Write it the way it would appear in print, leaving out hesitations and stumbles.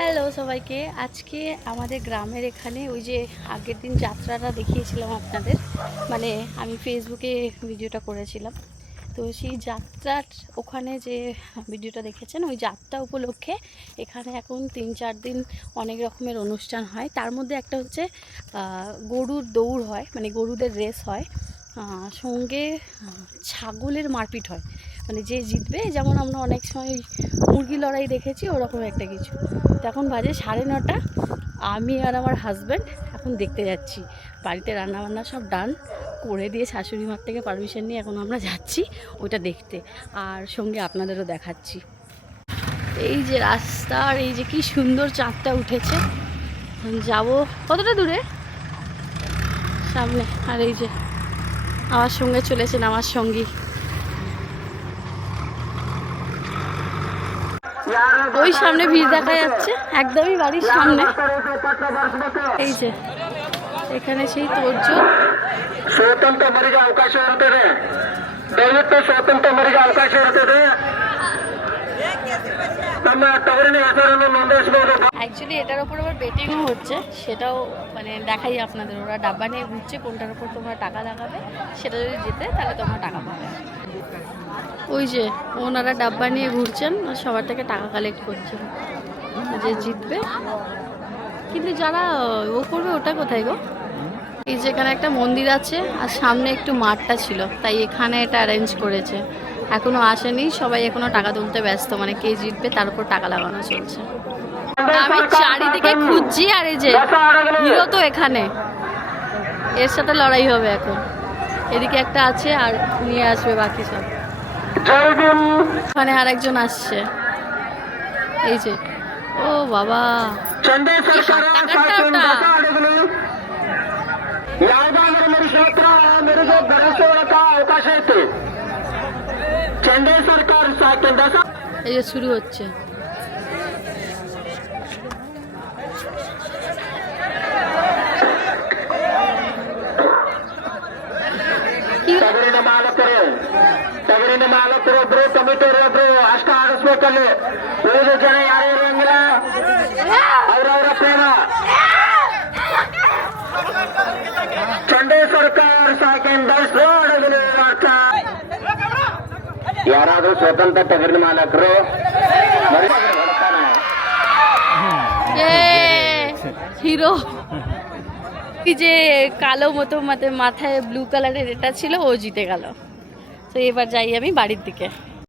Hello সবাইকে। আজকে আমাদের গ্রামের এখানে ওই যে আগের দিন যাত্রাটা দেখিয়েছিলাম আপনাদের, মানে আমি ফেসবুকে ভিডিওটা করেছিলাম। তো সেই যাত্রার ওখানে যে ভিডিওটা দেখেছেন, ওই যাত্রা উপলক্ষে এখানে এখন 3-4 দিন অনেক রকমের অনুষ্ঠান হয়। তার মধ্যে একটা হচ্ছে গরুর দৌড় হয়, মানে গরুদের রেস হয়, সঙ্গে ছাগলের মারপিট হয়। মানে যে জিতবে, যেমন আমরা অনেক সময় মুরগি লড়াই দেখেছি, ওরকম একটা কিছু। তো এখন বাজে 9:30, আমি আর আমার হাজব্যান্ড এখন দেখতে যাচ্ছি। বাড়িতে রান্নাবান্না সব ডান করে দিয়ে শাশুড়ি মার থেকে পারমিশন নিয়ে এখন আমরা যাচ্ছি ওইটা দেখতে, আর সঙ্গে আপনাদেরও দেখাচ্ছি। এই যে রাস্তা, আর এই যে কি সুন্দর চাঁদটা উঠেছে। যাব কতটা দূরে, সামনে। আর এই যে আমার সঙ্গে চলেছেন আমার সঙ্গী। ওই সামনে ভিড় দেখা যাচ্ছে, একদমই বাড়ির সামনে। এই যে এখানে সেই তোরজোর। ಸ್ವತಂತ್ರ ಮರಿಗೆ ಅವಕಾಶ ಇರುತ್ತದೆ, ದಯವಿಟ್ಟು ಸ್ವತಂತ್ರ ಮರಿಗೆ ಅವಕಾಶ ಇರುತ್ತದೆ. ನಮ್ಮ ತವರಿನ ಹೆಸರನ್ನು ನೋಂದಾಯಿಸಬಹುದು. অ্যাকচুয়ালি এটার ওপর আবার বেটিংও হচ্ছে, সেটাও মানে দেখাই আপনাদের। ওরা ডাব্বা নিয়ে ঘুরছে, কোনটার ওপর তোমরা টাকা লাগাবে, সেটা যদি জিতে তাহলে তোমরা টাকা পাবে। ওই যে ওনারা ডাব্বা নিয়ে ঘুরছেন আর সবার থেকে টাকা কালেক্ট করছেন, যে জিতবে। কিন্তু যারা ও করবে ওটা কোথায় গো? এই যেখানে একটা মন্দির আছে আর সামনে একটু মাঠটা ছিল, তাই এখানে এটা অ্যারেঞ্জ করেছে। এখনো আসেনি, সবাই এখনো টাকা তুলতে ব্যস্ত, মানে কে জিতবে তার উপর টাকা লাগানো চলছে। আমি চারিদিকে খুঁজছি, আর এই যে হিরো তো এখানে, এর সাথে লড়াই হবে এখন। এদিকে একটা আছে আর নিয়ে আসবে বাকি সব। ওখানে আর একজন আসছে, এই যে। ও বাবা, ಯಾವ್ದಾದ್ರೂ ಮನುಷ್ಯ ಹತ್ರ ಮೆರುಗು ಭರವಸೆ ಅವಕಾಶ ಇತ್ತು. ಚಂಡೇ ಸರ್ಕಾರ ಸಾಕಿಂದ এই যে শুরু হচ্ছে। ತವರಿನ ಮಾಲಕರು ಒಬ್ರು, ಕಮಿಟಿಯವರು ಒಬ್ರು ಅಷ್ಟ ಆಡಿಸ್ಬೇಕಲ್ಲಿ. ಉಳಿದ ಜನ ಯಾರು ಇರಂಗಿಲ್ಲ, ಅವ್ರವ್ರ ಪ್ರೇಮ. ಚಂಡೇ ಸರ್ಕಾರ ಸಾಕಿಂದ ಅಡಗಲು ಮಾಡ್ತಾ. ಯಾರಾದ್ರೂ ಸ್ವತಂತ್ರ ತವರಿನ ಮಾಲಕರು হিরো, কি যে কালো মতো মাথায় ব্লু কালারের এটা ছিল, ও জিতে গেল। তো এবার যাই আমি বাড়ির দিকে।